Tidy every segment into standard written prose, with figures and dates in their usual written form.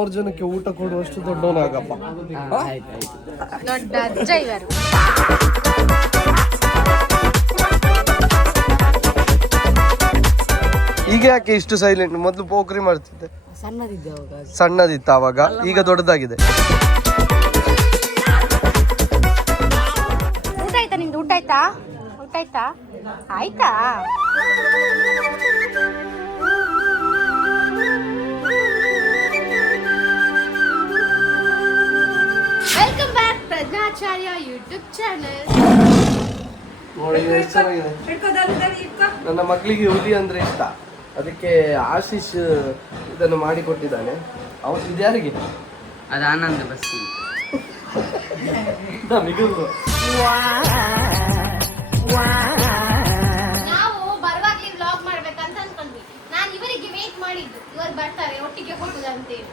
1000 ಜನಕ್ಕೆ ಊಟ ಕೊಡುವಷ್ಟು ದೊಡ್ಡವನಾಗಪ್ಪ. ದೊಡ್ಡ ಅಜ್ಜ ಇವರು. ಈಗ ಯಾಕೆ ಇಷ್ಟು ಸೈಲೆಂಟ್? ಮೊದಲು ಪೋಖ್ರಿ ಮಾಡ್ತಿದ್ದೆ. ಸಣ್ಣದಿತ್ತ ಅವಾಗ, ಈಗ ದೊಡ್ಡದಾಗಿದೆ. ಊಟ ಆಯ್ತಾ ನಿಮ್ದು? ಊಟ ಆಯ್ತಾ? ಊಟ ಆಯ್ತಾ? ಆಯ್ತಾ? Welcome back Prajnacharya YouTube channel. ನೋಡಿ ಎಷ್ಟು ಚೆನ್ನಾಗಿದೆ. ನನ್ನ ಮಕ್ಕಳಿಗೆ ಹುಲಿ ಅಂದ್ರೆ ಇಷ್ಟ, ಅದಕ್ಕೆ ಆಶೀಶ್ ಇದನ್ನು ಮಾಡಿಕೊಟ್ಟಿದ್ದಾನೆ. ಅವತ್ತು ಇದ್ಯಾರಿಗೆ? ಅದು ಆನಂದ ಬಸ್. ನಾವು ಬರುವಾಗ್ಲೇ ವ್ಲಾಗ್ ಮಾಡ್ಬೇಕಂತ ಅನ್ಕೊಂಡ್ವಿ. ನಾನು ಇವರಿಗೆ ವೇಟ್ ಮಾಡಿದ್ದು, ಇವರು ಬರ್ತಾರೆ ಒಟ್ಟಿಗೆ ಹೋಗುದಂತೇಳಿ.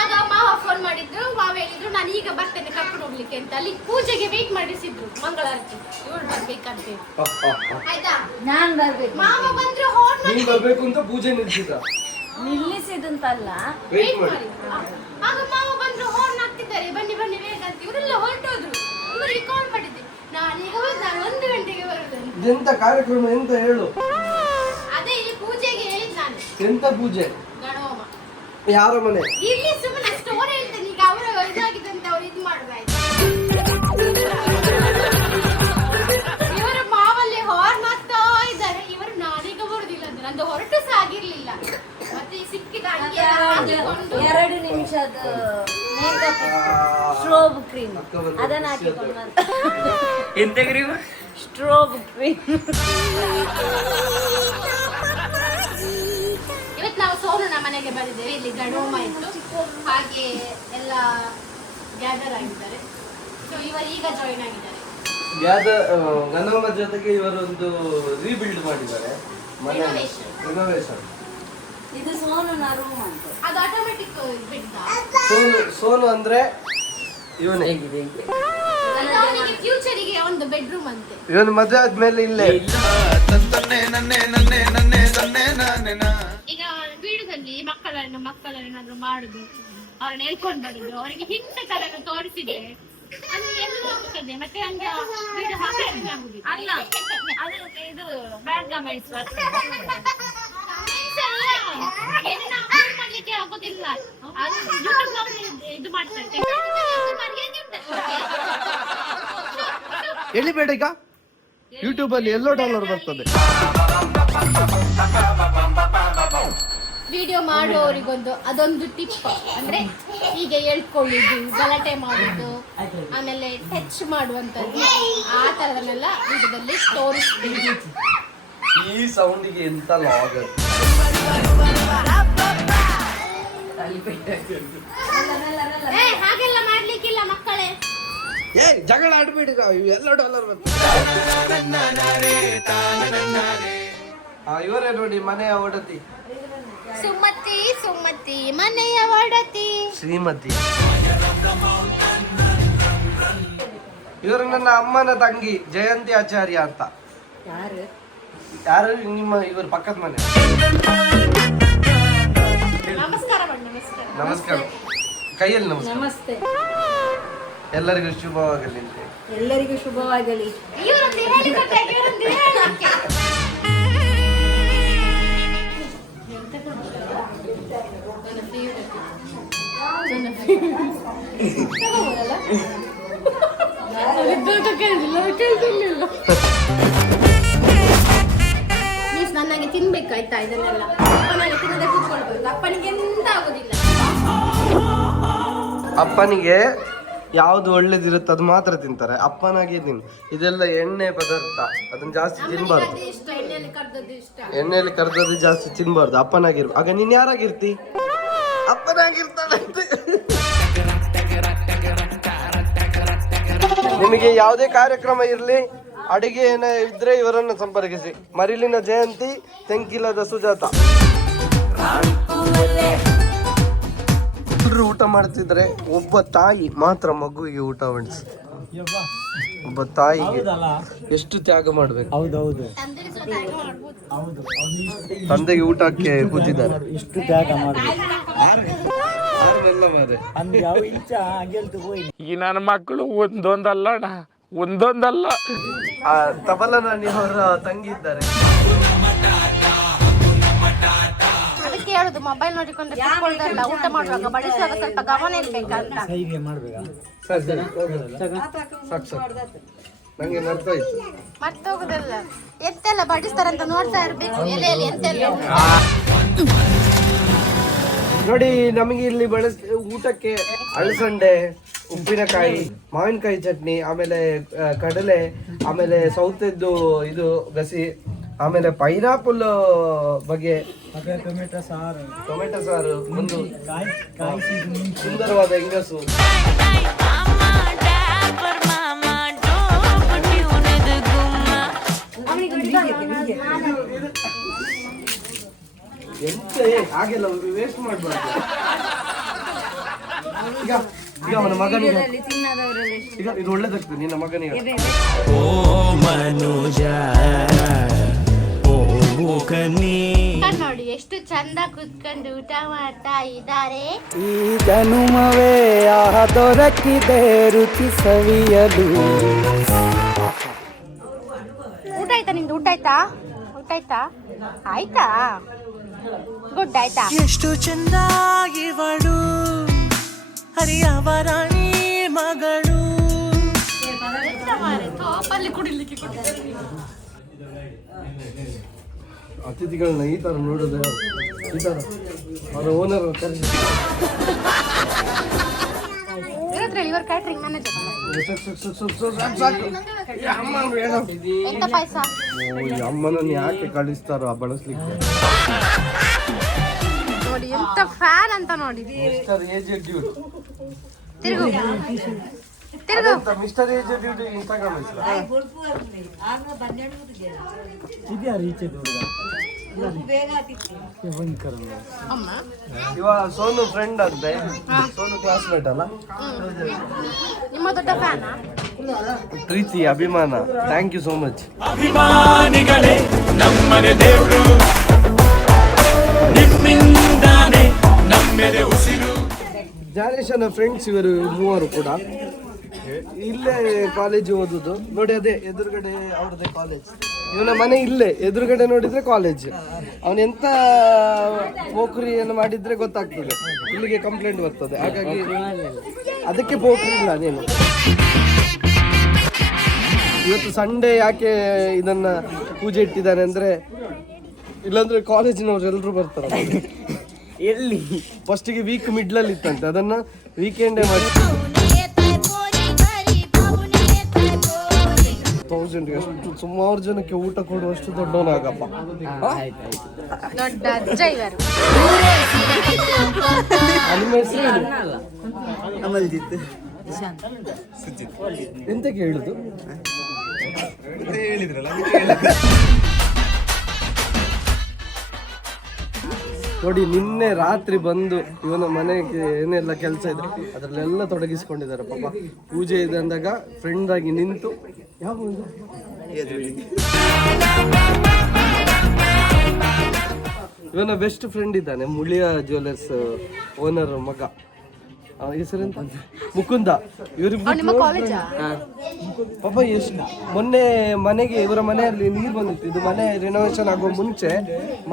ಆಗ ಮಾವ ಫೋನ್ ಮಾಡಿದ್ರು. ಮಾವ ಹೇಳಿದ್ರು ನಾನು ಈಗ ಬರ್ತೇನೆ ಕರ್ಕೊಂಡು ಹೋಗ್ಲಿಕ್ಕೆ ಅಂತ. ಅಲ್ಲಿ ಪೂಜೆಗೆ ವೇಟ್ ಮಾಡಿಸಿದ್ರು, ಮಂಗಳಾರತಿ. ಇವಳು ಬರ್ಬೇಕಂತೇಳಿ. ಆಯ್ತಾ, ನಾನ್ ಬರ್ಬೇಕು. ಮಾವ ಬಂದ್ರು horn ಮಾಡಿ ಬರ್ಬೇಕು ಅಂತ ಪೂಜೆ ನಿಲ್ಲಿಸಿದಂತಲ್ಲ, ವೇಟ್ ಮಾಡಿ. ಆಗ ಮಾವ ಬಂದ್ರು horn ಹಾಕ್ತಿದ್ದಾರೆ, ಬನ್ನಿ ಬನ್ನಿ ಬೇಗ ಅಂತ. ಇವರೆಲ್ಲ ಹೊರಟೋದ್ರು. ಇವರಿಗೆ ಕಾಲ್ ಮಾಡಿದ್ದೆ, ನಾನೀಗ ನಾನು 1 ಗಂಟೆಗೆ ಬರುದಂತೆ. ಎಂತ ಕಾರ್ಯಕ್ರಮ ಎಂತ ಹೇಳು? ಅದೇ ಈ ಪೂಜೆಗೆ ಹೇಳಿದ್ ನಾನು. ಎಂತ ಪೂಜೆ? ಗಣೋಮ. ಯಾರ ಮನೆ? ಇಲ್ಲಿ ಸುಮ್ಮನೆ ಸ್ಟೋರಿ ಹೇಳ್ತೇನೆ. ಈಗ ಅವರು ಇದಾಗಿದ್ದಂತೆ ಅವ್ರು ಇದು ಮಾಡುದಾಯ್ತು. ಇವರು ಮಾವಲ್ಲಿ ಹಾರ್ನ್ ಹಾಕ್ತಾ ಇದ್ದಾರೆ. ಇವರು ನಾನೀಗ ಬರುದಿಲ್ಲ ಅಂದ್ರೆ ನಂದು ಹೊರಟು ಸಹ ಆಗಿರ್ಲಿಲ್ಲ. ಮತ್ತೆ ಸಿಕ್ಕಿದ 2 ನಿಮಿಷದ ಮೇಕಪ್ ಸ್ಟ್ರೋಬ್ ಕ್ರೀಮ್ ಅದನ್ನ ಹಾಕಿಕೊಂಡು ಎಂತ ಕ್ರೀಮ್? ಸ್ಟ್ರೋಬ್ ಕ್ರೀಮ್. ಇವತ್ತು ನಾವು ಸೋಮನ ಮನೆಗೆ ಬಂದಿದ್ದೇವೆ. ಇಲ್ಲಿ ಗಣೋಮ ಇತ್ತು, ಹಾಗೆ ಎಲ್ಲ ಗ್ಯಾದರ್ ಆಗಿದ್ದಾರೆ. ಸೊ ಇವರು ಈಗ ಜಾಯಿನ್ ಆಗಿದ್ದಾರೆ. ಗಣೋಮ ಜೊತೆಗೆ ಇವರೊಂದು ರೀಬಿಲ್ಡ್ ಮಾಡಿದ್ದಾರೆ ಮನೆ, ರಿನೋವೇಷನ್. ಇದು ಸೋನುನ ರೂಮ್ ಅಂತ. ಅದು ಆಟೋಮೆಟಿಕ್ ಬಿಡ್ದ. ಸೋನು ಅಂದ್ರೆ ಇವನೇ. ಫ್ಯೂಚರಿಗೆ ಒಂದು ಬೆಡ್ರೂಮ್ ಅಂತೆ. ಇವನು ಮದುವೆ ಆದ್ಮೇಲೆ ಇಲ್ಲೇ. ಈಗ ಬೀಡುದಲ್ಲಿ ಮಕ್ಕಳೇನಾದ್ರು ಮಾಡುದು, ಅವ್ರನ್ನ ಹೇಳ್ಕೊಂಡು ಬರುದು, ಅವರಿಗೆ ಹಿಂದೆ ತರನ್ನು ತೋರಿಸಿದ್ರೆ ಅದು ಎಲ್ಲ ಆಗ್ತದೆ. ಮತ್ತೆ ಹಂಗೆ ಬೀಡು ಹಾಕಿ ಆಗುದಿಲ್ಲ. ಅಲ್ಲ, ಅದು ಇದು ಬ್ಯಾಡ್ ಕಮೆಂಟ್ಸ್ ಮಾಡ್ಲಿಕ್ಕೆ ಆಗೋದಿಲ್ಲ. ಅದು ಇದು ಮಾಡ್ತಾರೆ. ಎಳಿಬೇಡ, ಈಗ ಯೂಟ್ಯೂಬ್ ಅಲ್ಲಿ ಎಲ್ಲೋ ಡಾಲರ್ ಬರ್ತದೆ. ವಿಡಿಯೋ ಮಾಡುವವರಿಗೊಂದು ಅದೊಂದು ಟಿಪ್ ಅಂದ್ರೆ, ಹೀಗೆ ಹೇಳ್ಕೊಳ್ಳುದು, ಗಲಾಟೆ ಮಾಡುದು, ಆಮೇಲೆ ಟಚ್ ಮಾಡುವಂತದ್ದು, ಆ ತರದನ್ನೆಲ್ಲ ವಿಡಿಯೋದಲ್ಲಿ ತೋರಿಸ್ತೀವಿ. ಈ ಸೌಂಡಿಗೆ ಎಂತ ಲಾಗ್? ಹಾಗೆಲ್ಲ ಮಾಡ್ಲಿಕ್ಕಿಲ್ಲ ಮಕ್ಕಳೇ. ಜಗಳ ಆಡ್ಬೇಡಿ, ಎಲ್ಲ ಡಾಲರ್ ಬರ್ತದೆ. ಇವರೇ ನೋಡಿ ಮನೆಯ ಒಡತಿ ಸುಮತಿ. ಸುಮತಿ ಮನೆಯ ಒಡತಿ ಶ್ರೀಮತಿ. ಇವರು ನನ್ನ ಅಮ್ಮನ ತಂಗಿ ಜಯಂತಿ ಆಚಾರ್ಯ ಅಂತ. ಯಾರು? ನಿಮ್ಮ ಇವರು ಪಕ್ಕದ ಮನೆ. ನಮಸ್ಕಾರ ಮಾಡಿ. ನಮಸ್ಕಾರ. ನಮಸ್ಕಾರ. ಕೈಯಲ್ಲಿ ನಮಸ್ಕಾರ. ನಮಸ್ತೆ. ಎಲ್ಲರಿಗೂ ಶುಭವಾಗಲಿ. ಎಲ್ಲರಿಗೂ ಶುಭವಾಗಲಿ. ಇವರೊಂದು ಹೇಳಿಕೊಟ್ಟೆ, ಇವರೊಂದು ಹೇಳಕ್ಕೆ. ನೀವು ನನಗೆ ತಿನ್ಬೇಕಾಯ್ತಾ ಇದನ್ನೆಲ್ಲ? ಅಪ್ಪನಿಗೆ ತಿನ್ನದೆ ಕೂತ್ಕೊಳ್ಬಹುದು. ಅಪ್ಪನಿಗೆ ಎಂತ ಆಗುದಿಲ್ಲ. ಅಪ್ಪನಿಗೆ ಯಾವ್ದು ಒಳ್ಳೇದಿರುತ್ತೆ ಅದು ಮಾತ್ರ ತಿಂತಾರೆ. ಅಪ್ಪನಾಗೆ ತಿನ್. ಇದೆಲ್ಲ ಎಣ್ಣೆ ಪದಾರ್ಥ, ಅದನ್ನ ಜಾಸ್ತಿ ತಿನ್ಬಾರ್ದು. ಇಷ್ಟ ಎಣ್ಣೆಯಲ್ಲಿ ಕರ್ದದ್ದು ಇಷ್ಟ. ಎಣ್ಣೆಯಲ್ಲಿ ಕರ್ದದ್ದು ಜಾಸ್ತಿ ತಿನ್ಬಾರ್ದು. ಅಪ್ಪನಾಗಿರು. ಆಗ ನೀನ್ ಯಾರಾಗಿರ್ತಿ? ಅಪ್ಪನಾಗಿರ್ತಾಳೆ. ನಿಮಗೆ ಯಾವುದೇ ಕಾರ್ಯಕ್ರಮ ಇರಲಿ, ಅಡಿಗೆ ಏನ ಇದ್ರೆ ಇವರನ್ನು ಸಂಪರ್ಕಿಸಿ. ಮರಿಲಿನ ಜಯಂತಿ, ತೆಂಕಿಲದ ಸುಜಾತ. ಊಟ ಮಾಡ್ತಿದ್ರೆ ಒಬ್ಬ ತಾಯಿ ಮಾತ್ರ ಮಗುವಿಗೆ ಊಟ ಬಡಿಸಿ. ಒಬ್ಬ ತಾಯಿಗೆ ಎಷ್ಟು ತ್ಯಾಗ ಮಾಡ್ಬೇಕು. ತಂದೆಗೆ ಊಟಕ್ಕೆ ಕೂತಿದ್ದಾರೆ. ಇಷ್ಟು ತ್ಯಾಗ ಮಾಡಬೇಕು. ಮಾರೆ ಈ ನನ್ನ ಮಕ್ಕಳು ಒಂದೊಂದಲ್ಲ ತಬಲನಾನಿ ಅವರ ತಂಗಿ ಇದ್ದಾರೆ. ಅದಕ್ಕೆ ಹೇಳುದು ಮೊಬೈಲ್ ನೋಡಿಕೊಂಡು ಕೂತ್ಕೊಳ್ಳೋದಲ್ಲ, ಊಟ ಮಾಡುವಾಗ ಬಡಿಸುವಾಗ ಸ್ವಲ್ಪ ಗಮನ ಇರ್ಬೇಕಂತ. ಸರಿ ಸಾಕು ನಂಗೆ ಮರ್ತೋಗುದಲ್ಲ, ಎಂತೆಲ್ಲ ಬಡಿಸ್ತಾರಂತ ನೋಡ್ತಾ ಇರ್ಬೇಕು ಎಲೆಯಲ್ಲಿ ಎಂತೆಲ್ಲ. ನೋಡಿ ನಮಗೆ ಇಲ್ಲಿ ಊಟಕ್ಕೆ ಅಳಸಂಡೆ, ಉಪ್ಪಿನಕಾಯಿ, ಮಾವಿನಕಾಯಿ ಚಟ್ನಿ, ಆಮೇಲೆ ಕಡಲೆ, ಆಮೇಲೆ ಸೌತೆದ್ದು ಇದು ಗಸಿ, ಆಮೇಲೆ ಪೈನಾಪಲ್ ಬಗೆ, ಟೊಮೆಟೊ ಸಾರು, ಒಂದು ಸುಂದರವಾದ ಹೆಂಗಸು. ಎಂತ ಹಾಗೆಲ್ಲ ವೇಸ್ಟ್ ಮಾಡ್ಬಾರ್ದು. ಈಗ ಅವನ ಮಗನಿಗೆ ಈಗ ಇದು ಒಳ್ಳೇದಾಗ್ತದೆ ನಿನ್ನ ಮಗನಿಗೆ. ಓ ಮನುಜ ನೋಡಿ ಎಷ್ಟು ಚಂದ ಕುತ್ಕೊಂಡು ಊಟ ಮಾಡ್ತಾ ಇದ್ದಾರೆ. ಈ ಜನುಮವೇ ದೊರಕಿದೆ ರುಚಿ ಸವಿಯಲು. ಊಟ ಆಯ್ತಾ ನಿಮ್ದು? ಊಟ ಆಯ್ತಾ? ಊಟ ಆಯ್ತಾ? ಆಯ್ತಾ? ಗುಡ್ ಆಯ್ತಾ? ಎಷ್ಟು ಚಂದಾಗಿವಳು ಹರಿಯವರಾಣಿ ಮಗಳು. ಅತಿಥಿಗಳನ್ನ ಈ ತರ ನೋಡಿದ್ರೆ ಈ ತರ ಅವರ ಓನರ್ ಇವ್ರ ಕ್ಯಾಟ್ರಿಂಗ್ ಮ್ಯಾನೇಜರ್. ಎಂತ ಪಾಯಸ? ಅಮ್ಮನನ್ನು ಯಾಕೆ ಕಳಿಸ್ತಾರೋ ಬಳಸ್ಲಿಕ್ಕೆ. ನೋಡಿ ಎಂತ ಫ್ಯಾನ್ ಅಂತ ನೋಡಿ. ತಿರುಗು ಮಿಸ್ಟರ್ ಏಜ್ ಡ್ಯೂಟಿ ಇನ್ಸ್ಟಾಗ್ರಾಮ್ ಅಮ್ಮ ಇವ ಸೋನು ಫ್ರೆಂಡ್ ಅಂತೆ, ಸೋನು ಕ್ಲಾಸ್ಮೇಟ್ ಅಲ್ಲ. ನಿಮ್ಮ ದೊಡ್ಡ ಫ್ಯಾನ್? ಪ್ರೀತಿ, ಅಭಿಮಾನ. Thank you so much. ಅಭಿಮಾನಿಗಳೇ ನಮ್ಮನೆ ದೇವರು, ನಿಮ್ಮಿಂದಾನೆ ನಮ್ಮೆದೆ ಉಸಿರು. ಜಾನೇಶನ ಫ್ರೆಂಡ್ಸ್ ಇವರು ಮೂವರು ಕೂಡ ಇಲ್ಲೇ ಕಾಲೇಜ್ ಓದುದು. ನೋಡಿ ಅದೇ ಎದುರುಗಡೆ ಅವ್ರದ್ದೇ ಕಾಲೇಜ್. ಇವನ ಮನೆ ಇಲ್ಲೇ ಎದುರುಗಡೆ ನೋಡಿದ್ರೆ ಕಾಲೇಜ್. ಅವನೆಂತ ಪೋಖ್ರಿಯನ್ನು ಮಾಡಿದ್ರೆ ಗೊತ್ತಾಗ್ತದೆ, ಇಲ್ಲಿಗೆ ಕಂಪ್ಲೇಂಟ್ ಬರ್ತದೆ. ಹಾಗಾಗಿ ಅದಕ್ಕೆ ಪೋಖ್ರಿ ಇಲ್ಲ ನೀನು. ಇವತ್ತು ಸಂಡೇ ಯಾಕೆ ಇದನ್ನ ಪೂಜೆ ಇಟ್ಟಿದ್ದಾನೆ ಅಂದ್ರೆ, ಇಲ್ಲಾಂದ್ರೆ ಕಾಲೇಜಿನವ್ರು ಎಲ್ಲರೂ ಬರ್ತಾರೆ. ಎಲ್ಲಿ ಫಸ್ಟಿಗೆ ವೀಕ್ ಮಿಡ್ಲಲ್ಲಿ ಇತ್ತಂತೆ, ಅದನ್ನ ವೀಕೆಂಡೇ ಮಾಡಿ 1000 ಎಷ್ಟು ಸುಮಾರು ಜನಕ್ಕೆ ಊಟ ಕೊಡುವಷ್ಟು ದೊಡ್ಡವನಾಗಪ್ಪ. ದೊಡ್ಡ ಅಜ್ಜ ಇವರು. ನಿಮ್ಮ ಹೆಸರು ಎಂತ ಕೇಳುದು? ನೋಡಿ ನಿನ್ನೆ ರಾತ್ರಿ ಬಂದು ಇವನ ಮನೆಗೆ ಏನೆಲ್ಲ ಕೆಲಸ ಇದೆ ಅದರಲ್ಲೆಲ್ಲ ತೊಡಗಿಸ್ಕೊಂಡಿದ್ದಾರೆ ಪಾಪ. ಪೂಜೆ ಇದೆ ಅಂದಾಗ ಫ್ರೆಂಡ್ ಆಗಿ ನಿಂತು. ಯಾವ ಇವನ ಬೆಸ್ಟ್ ಫ್ರೆಂಡ್ ಇದ್ದಾನೆ, ಮುಳಿಯ ಜ್ಯುವೆಲರ್ಸ್ ಓನರ್ ಮಗ. ಹೆಸರೆಂತ? ಮುಕುಂದ. ನಿಮ್ಮ ಕಾಲೇಜಾ? ಪಾಪ ಎಷ್ಟು ಮೊನ್ನೆ ಮನೆಗೆ ಇವರ ಮನೆಯಲ್ಲಿ ನೀರು ಬಂದಿತ್ತು. ಇದು ಮನೆ ರಿನೋವೇಷನ್ ಆಗೋ ಮುಂಚೆ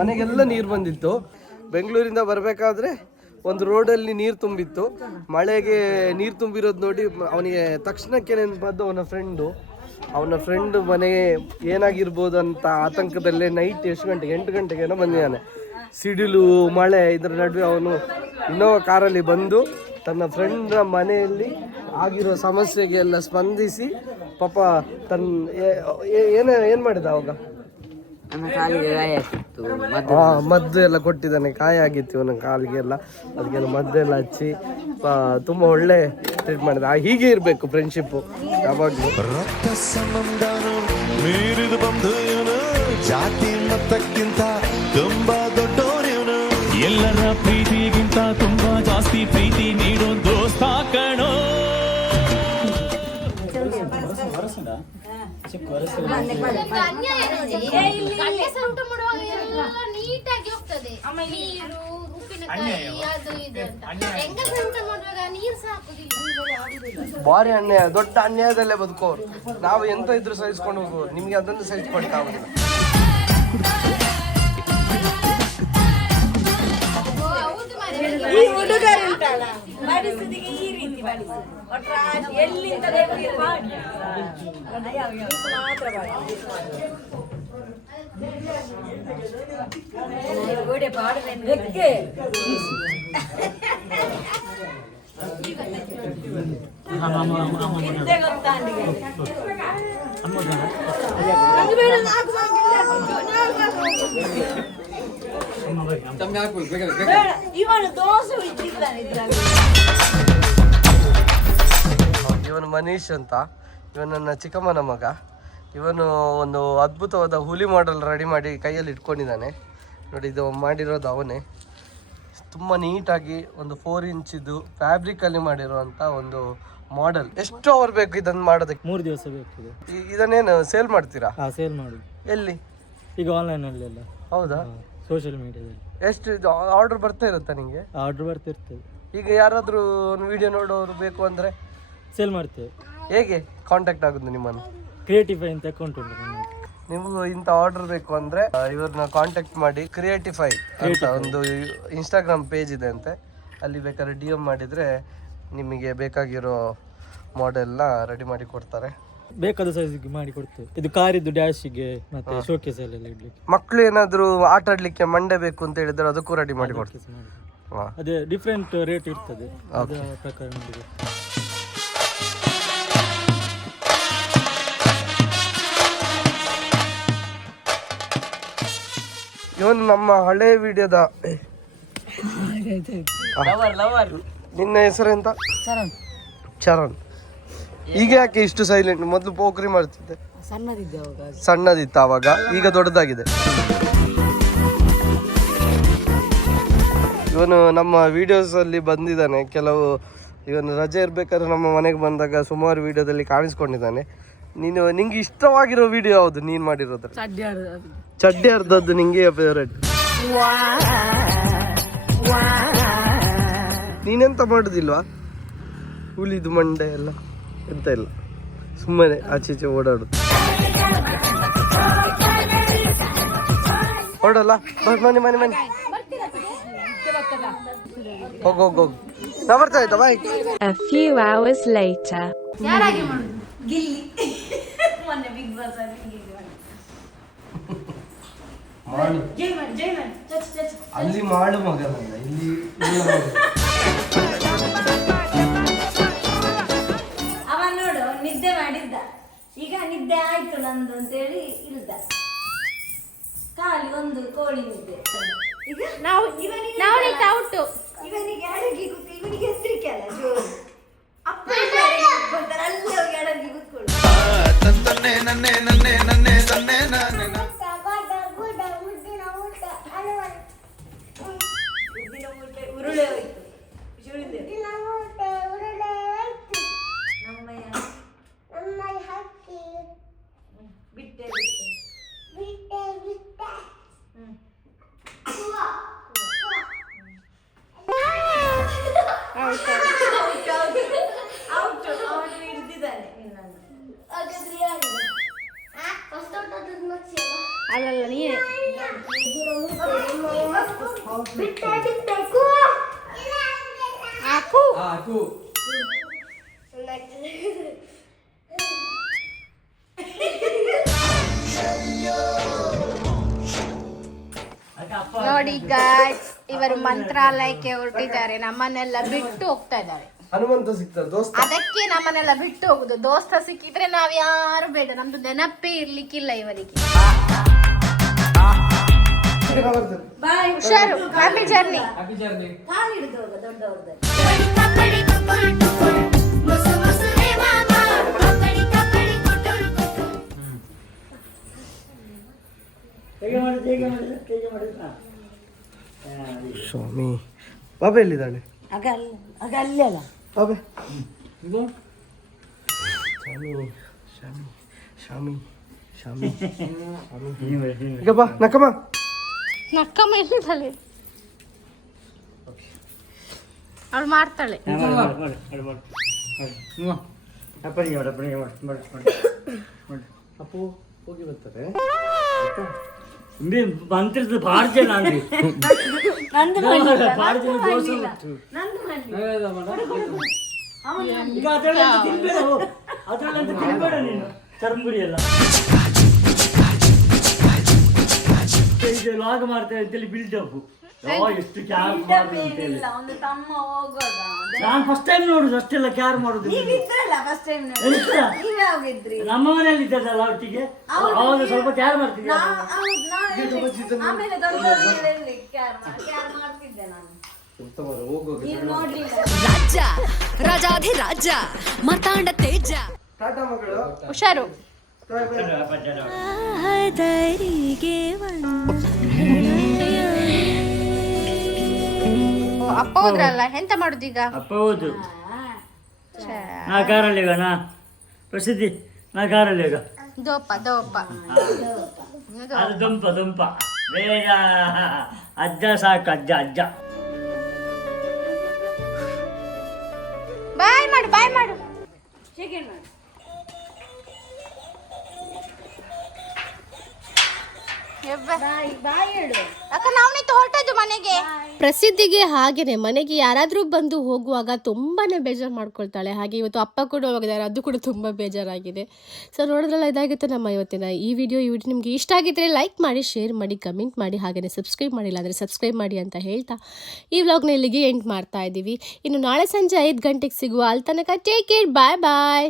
ಮನೆಗೆಲ್ಲ ನೀರು ಬಂದಿತ್ತು. ಬೆಂಗಳೂರಿಂದ ಬರಬೇಕಾದ್ರೆ ಒಂದು ರೋಡಲ್ಲಿ ನೀರು ತುಂಬಿತ್ತು. ಮಳೆಗೆ ನೀರು ತುಂಬಿರೋದು ನೋಡಿ ಅವನಿಗೆ ತಕ್ಷಣಕ್ಕೆ ನೆನಪದ್ದು ಅವನ ಫ್ರೆಂಡ್ ಮನೆಗೆ ಏನಾಗಿರ್ಬೋದು ಅಂತ ಆತಂಕದಲ್ಲೇ ನೈಟ್ ಎಷ್ಟು ಗಂಟೆಗೆ 8 ಗಂಟೆಗೇನೋ ಬಂದಿದ್ದಾನೆ. ಸಿಡಿಲು ಮಳೆ ಇದರ ನಡುವೆ ಅವನು ಇನ್ನೋವಾ ಕಾರಲ್ಲಿ ಬಂದು ತನ್ನ ಫ್ರೆಂಡ್ನ ಮನೆಯಲ್ಲಿ ಆಗಿರೋ ಸಮಸ್ಯೆಗೆ ಎಲ್ಲ ಸ್ಪಂದಿಸಿ ಪಾಪ ಏನು ಮಾಡಿದ ಅವಾಗ? ನನ್ನ ಕಾಲಿಗೆ ಗಾಯ ಆಗಿತ್ತು, ಮದ್ದು ಎಲ್ಲ ಕೊಟ್ಟಿದ್ದಾನೆ. ಕಾಯ ಆಗಿತ್ತು ಇವನ ಕಾಲಿಗೆ ಎಲ್ಲ, ಅದಕ್ಕೆಲ್ಲ ಮದ್ದೆಲ್ಲ ಹಚ್ಚಿ ತುಂಬ ಒಳ್ಳೆ ಟ್ರೀಟ್ ಮಾಡಿದ. ಹೀಗೆ ಇರಬೇಕು ಫ್ರೆಂಡ್ಶಿಪ್ಪು ಯಾವಾಗಲೂ. ರಕ್ತ ಸಂಬಂಧನು ಮೀರಿದು ಬಂದು ಇವನು, ಜಾತಿ ಮತಕ್ಕಿಂತ ತುಂಬಾ ದೊಡ್ಡವನು, ಎಲ್ಲರ ಪ್ರೀತಿಗಿಂತ ತುಂಬಾ ಜಾಸ್ತಿ ಪ್ರೀತಿ ನೀಡೋ ದೋಸ್ತ ಕಣೋ. ನೀಟಾಗಿ ಹೋಗ್ತದೆ ನೀರು, ಉಪ್ಪಿನಕಾಯಿ, ಅದು ಇದು ಅಂತ. ಹೆಂಗಸ ಊಟ ನೀರು ಸಾಕುದಿಲ್ಲ. ಭಾರಿ ಅನ್ಯಾಯ, ದೊಡ್ಡ ಅನ್ಯಾಯದಲ್ಲೇ ಬದುಕೋರು ನಾವು. ಎಂತ ಇದ್ರು ಸಹಿಸ್ಕೊಂಡು ಹೋಗೋರು, ನಿಮ್ಗೆ ಅದನ್ನು ಸಹಿಸ್ಕೊಳ್ತಾ ಆಗುದಿಲ್ಲ. ಹೌದು ಮಾರ್ರೆ. ಈ ಹುಡುಗರುಂಟಲ್ಲ ಬಡಿಸುದಿಗೆ ಈ ರೀತಿ ಬಡಿಸು ಒಟ್ರಾಶಿ ಎಲ್ಲಿಂದ ಬೇಕು ಮಾಡಿ ಮಾತ್ರ ಗೋಡೆ ಪಾಡಕ್ಕೆ ಗೊತ್ತಾಂಡಿಗೆ ಇವನು ದೋಸೆ ಇಟ್ಟಿದ್ದಾನೆ ಇದ್ರಲ್ಲಿ. ಇವನು ಮನೀಶ್ ಅಂತ, ಇವನು ನನ್ನ ಚಿಕ್ಕಮ್ಮನ ಮಗ. ಇವನು ಒಂದು ಅದ್ಭುತವಾದ ಹುಲಿ ಮಾಡೆಲ್ ರೆಡಿ ಮಾಡಿ ಕೈಯಲ್ಲಿ ಇಟ್ಕೊಂಡಿದ್ದಾನೆ ನೋಡಿ. ಇದು ಮಾಡಿರೋದು ಅವನೇ. ತುಂಬ ನೀಟಾಗಿ ಒಂದು 4 ಇಂಚಿದು ಫ್ಯಾಬ್ರಿಕಲ್ಲಿ ಮಾಡಿರುವಂಥ ಒಂದು ಮಾಡೆಲ್. ಎಷ್ಟು ಅವರ್ ಬೇಕು ಇದನ್ನು ಮಾಡೋದಕ್ಕೆ? 3 ದಿವಸ ಬೇಕು. ಇದನ್ನೇನು ಸೇಲ್ ಮಾಡ್ತೀರಾ? ಸೇಲ್ ಮಾಡಿ. ಎಲ್ಲಿ? ಈಗ ಆನ್ಲೈನಲ್ಲಿ ಎಲ್ಲ. ಹೌದಾ? ಸೋಷಿಯಲ್ ಮೀಡಿಯಾದಲ್ಲಿ. ಎಷ್ಟು ಇದು ಆರ್ಡರ್ ಬರ್ತಾ ಇರುತ್ತಾ ನಿಮಗೆ? ಆರ್ಡರ್ ಬರ್ತಿರ್ತದೆ. ಈಗ ಯಾರಾದರೂ ಒಂದು ವಿಡಿಯೋ ನೋಡೋರು ಬೇಕು ಅಂದರೆ ಸೇಲ್ ಮಾಡ್ತೇವೆ. ಹೇಗೆ ಕಾಂಟ್ಯಾಕ್ಟ್ ಆಗುತ್ತೆ ನಿಮ್ಮನ್ನು? ಕ್ರಿಯೇಟಿಫೈ ಅಂತ ಅಕೌಂಟ್ ಉಂಟು ನಮ್ಮದು. ನಿಮಗೂ ಇಂಥ ಆರ್ಡರ್ ಬೇಕು ಅಂದರೆ ಇವ್ರನ್ನ ಕಾಂಟ್ಯಾಕ್ಟ್ ಮಾಡಿ. ಕ್ರಿಯೇಟಿಫೈ ಅಂತ ಒಂದು ಇನ್ಸ್ಟಾಗ್ರಾಮ್ ಪೇಜ್ ಇದೆ ಅಂತೆ, ಅಲ್ಲಿ ಬೇಕಾದ್ರೆ DM ಮಾಡಿದರೆ ನಿಮಗೆ ಬೇಕಾಗಿರೋ ಮಾಡೆಲ್ನ ರೆಡಿ ಮಾಡಿ ಕೊಡ್ತಾರೆ. ಬೇಕಾದ ಸೈಜಿಗೆ ಮಾಡಿ ಕೊಡ್ತೇವೆ. ಇದು ಕಾರಿದ್ದು ಡ್ಯಾಶಿಗೆ ಮತ್ತೆ ಶೋಕೇಸ್ ಎಲ್ಲ ಇಡ್ಲಿಕ್ಕೆ. ಮಕ್ಕಳು ಏನಾದರೂ ಆಟ ಆಡಲಿಕ್ಕೆ ಮಂಡೆ ಬೇಕು ಅಂತ ಹೇಳಿದ್ರೆ ಅದಕ್ಕೂ ರೆಡಿ ಮಾಡಿ ಕೊಡ್ತೀವಿ. ಅದೇ ಡಿಫ್ರೆಂಟ್ ರೇಟ್ ಇರ್ತದೆ, ಅದರ ಪ್ರಕಾರ ಮಾಡಿ. ಇವನು ನಮ್ಮ ಹಳೆ ವಿಡಿಯೋದ ನಿನ್ನ ಹೆಸರೆಂತ? ಚರಣ್. ಈಗ ಯಾಕೆ ಇಷ್ಟು ಸೈಲೆಂಟ್? ಮೊದಲು ಪೋಖ್ರಿ ಮಾಡ್ತಿದ್ದೆ. ಸಣ್ಣದಿತ್ತು ಆವಾಗ, ಈಗ ದೊಡ್ಡದಾಗಿದೆ. ಇವನು ನಮ್ಮ ವಿಡಿಯೋಸ್ ಅಲ್ಲಿ ಬಂದಿದ್ದಾನೆ ಕೆಲವು. ಇವನು ರಜೆ ಇರ್ಬೇಕಾದ್ರೆ ನಮ್ಮ ಮನೆಗೆ ಬಂದಾಗ ಸುಮಾರು ವಿಡಿಯೋದಲ್ಲಿ ಕಾಣಿಸ್ಕೊಂಡಿದ್ದಾನೆ. ನಿಂಗೆ ಇಷ್ಟವಾಗಿರೋ ವಿಡಿಯೋ ಯಾವುದು ನೀನು ಮಾಡಿರೋದ್ರಲ್ಲಿ? ಚಡ್ಡಿ ಅರ್ಧದ್ದು ನಿಂಗೆ ಫೇವ್ರೇಟ್. ನೀನೆಂತ ಮಾಡುದಿಲ್ವಾ? ಹುಲಿದು ಮಂಡೆ ಎಲ್ಲ ಎಂತ ಇಲ್ಲ, ಸುಮ್ಮನೆ ಆಚೀಚೆ ಓಡಾಡುದು. ಹೊರಡಲ್ಲ? ಮನೆ ಮನೆ ಮನೆ ಹೋಗ್ ಹೋಗ್ ಹೋಗ್. ನಾ ಬರ್ತಾ ಇದ್ದ ಬಾಯ್. A few hours later. ಯಾರಾಗಿ ಮಾಡುದು? ಗಿಲ್ಲಿ ಮೊನ್ನೆ ಬಿಗ್ ಬಾಸ್ ಅಲ್ಲಿ ಗಿಲ್ಲಿ ಜೈ ಮಾಡಿ ಚಚ್ ಚಚ್ ಅಲ್ಲಿ ಮಾಡು ಮಗನಲ್ಲ, ಇಲ್ಲಿ ಅವ ನೋಡು ನಿದ್ದೆ ಮಾಡಿದ್ದ. ಈಗ ನಿದ್ದೆ ಆಯ್ತು ನಂದು ಅಂತೇಳಿ ಇಲ್ದ. ಖಾಲಿ ಒಂದು ಕೋಳಿ ನಿದ್ದೆ. ಈಗ ನಾವು ಇವನಿಗೆ ಔಟು. ಇವನಿಗೆ ಅಡಗಿ ಕೂತು ಇವನಿಗೆ ಹೆಸರಿಕೆ ಅಲ್ಲ ಜೋರು. ಅಪ್ಪ ಬರ್ತಾರೆ ಅಲ್ಲಿ ಹೋಗಿ ಅಡಗಿ ಕೂತ್ಕೊಳ್ಳು. ಉರುಳೆ ಹೋಯ್ತು. ಬಿಟ್ಟೆ ಹಿಡ್ದಿದ್ದಾನೆ ನಿನ್ನನ್ನು. ಅಲ್ಲಲ್ಲ ನೀನೇ ಹಾಕು. ನೋಡಿ ಗಾಯ್ಸ್, ಇವರು ಮಂತ್ರಾಲಯಕ್ಕೆ ಹೊರಟಿದ್ದಾರೆ. ನಮ್ಮನ್ನೆಲ್ಲ ಬಿಟ್ಟು ಹೋಗ್ತಾ ಇದ್ದಾರೆ. ಹನುಮಂತ ಸಿಗ್ತಾರೆ ದೋಸ್ತ. ಅದಕ್ಕೆ ನಮ್ಮನ್ನೆಲ್ಲ ಬಿಟ್ಟು ಹೋಗುದು. ದೋಸ್ತ ಸಿಕ್ಕಿದ್ರೆ ನಾವ್ ಯಾರು ಬೇಡ, ನಮ್ದು ನೆನಪೇ ಇರ್ಲಿಕ್ಕಿಲ್ಲ ಇವರಿಗೆ. ಹುಷಾರು. Happy journey. ಕಾಲು ಹಿಡಿದು ಹೋಗ ದೊಡ್ಡವ್ರದ್ದು. ಸ್ವಾಮಿ ಬಾಬೆ ಎಲ್ಲಿದ್ದಾಳೆ? ಆಗ ಅಲ್ಲೇ ಅಲ್ಲ ಬಾಬೆ ಶಾಮಿ ಶಾಮಿ ಈಗ ಬಾ ನಕ್ಕಮ್ಮ. ನಕ್ಕಮ್ಮ ಎಲ್ಲಿದ್ದಾಳೆ? ಅವಳು ಮಾಡ್ತಾಳೆ. ಅಪ್ಪು ಹೋಗಿ ಬರ್ತಾರೆ. ಮಂತ್ರದ ಭಾಳ ಜನ ಅಂದ್ರಿ ನಂದು ಮಾಡ್ಲಿಲ್ಲ, ಈಗ ಅದರಲ್ಲಂತೂ ತಿನ್ಬೇಡ ಅದರಲ್ಲಂತೂ ತಿನ್ಬೇಡ ನೀನು ಚರ್ಮುರಿ ಎಲ್ಲ ಇದು ಲಾಗ್ ಮಾಡ್ತೇವೆ ಅಂತೇಳಿ ಬಿಲ್ಡಪ್ ಎಷ್ಟು ಕ್ಯಾರ್ ಮಾಡುದು ಅಂತೇಳಿ. ಒಂದು ತಮ್ಮ ಹೋಗೋದ ನಾನು ಫಸ್ಟ್ ಟೈಮ್ ನೋಡುದು ಅಷ್ಟೆಲ್ಲ ಕ್ಯಾರ್ ಮಾಡುದು. ನೀವಿದ್ರಲ್ಲ ಫಸ್ಟ್ ಟೈಮ್ ನೀವೇ ಹೋಗಿದ್ರಿ. ನಮ್ಮ ಮನೆಯಲ್ಲಿ ಇದ್ದದಲ್ಲ ಒಟ್ಟಿಗೆ ಅವಾಗ ಸ್ವಲ್ಪ ಕ್ಯಾರ್ ಮಾಡ್ತಿದ್ದೆ. ಆಮೇಲೆ ದೊಡ್ಡವರಲ್ಲಿ ಕ್ಯಾರ್ ಮಾಡ್ತಿದ್ದೆ ನಾನು. ನೀವು ನೋಡ್ಲಿಲ್ಲ. ರಾಜ ರಾಜಾಧಿರಾಜ ಮಾತಾಂಡ ತೇಜ. ಟಾಟಾ ಮಗಳು. ಹುಷಾರು. ಅಪ್ಪ ಹೋದ್ರಲ್ಲ, ಎಂತ ಮಾಡುದೀಗ? ಅಪ್ಪ ಹೌದು ನಾ ಕಾರಲ್ಲಿ ಈಗ ನಾ ಪ್ರಸಿದ್ಧಿ ನಾ ಕಾರಲ್ಲಿ ಈಗ ದೋಪ ದೋಪ ಅದು ದುಂಪ ಬೇಗ ಅಜ್ಜ ಸಾಕು ಅಜ್ಜ ಬಾಯ್ ಮಾಡು ಸೆಕೆಂಡ್ ಮಾಡಿ. ಬಾಯ್ ಹೇಳು. ಅಕ್ಕ ನಾವ್ನಿತ್ತು ಹೊರಟದ್ದು ಮನೆಗೆ. ಪ್ರಸಿದ್ಧಿಗೆ ಹಾಗೇನೆ ಮನೆಗೆ ಯಾರಾದರೂ ಬಂದು ಹೋಗುವಾಗ ತುಂಬಾನೇ ಬೇಜಾರು ಮಾಡ್ಕೊಳ್ತಾಳೆ. ಹಾಗೆ ಇವತ್ತು ಅಪ್ಪ ಕೂಡ ಹೋಗಿದ್ದಾರೆ, ಅದು ಕೂಡ ತುಂಬ ಬೇಜಾರಾಗಿದೆ. ಸೊ ನೋಡಿದ್ರಲ್ಲ, ಇದಾಗಿತ್ತು ನಮ್ಮ ಇವತ್ತಿನ ಈ ವಿಡಿಯೋ ನಿಮಗೆ ಇಷ್ಟ ಆಗಿದ್ರೆ ಲೈಕ್ ಮಾಡಿ, ಶೇರ್ ಮಾಡಿ, ಕಮೆಂಟ್ ಮಾಡಿ, ಹಾಗೆಯೇ ಸಬ್ಸ್ಕ್ರೈಬ್ ಮಾಡಿಲ್ಲ ಅಂದರೆ ಸಬ್ಸ್ಕ್ರೈಬ್ ಮಾಡಿ ಅಂತ ಹೇಳ್ತಾ ಈ ವ್ಲಾಗ್ನ ಇಲ್ಲಿಗೆ ಎಂಡ್ ಮಾಡ್ತಾ ಇದ್ದೀವಿ. ಇನ್ನು ನಾಳೆ ಸಂಜೆ 5 ಗಂಟೆಗೆ ಸಿಗುವ. ಅಲ್ಲಿ ತನಕ ಟೇಕ್ ಕೇರ್, ಬಾಯ್ ಬಾಯ್.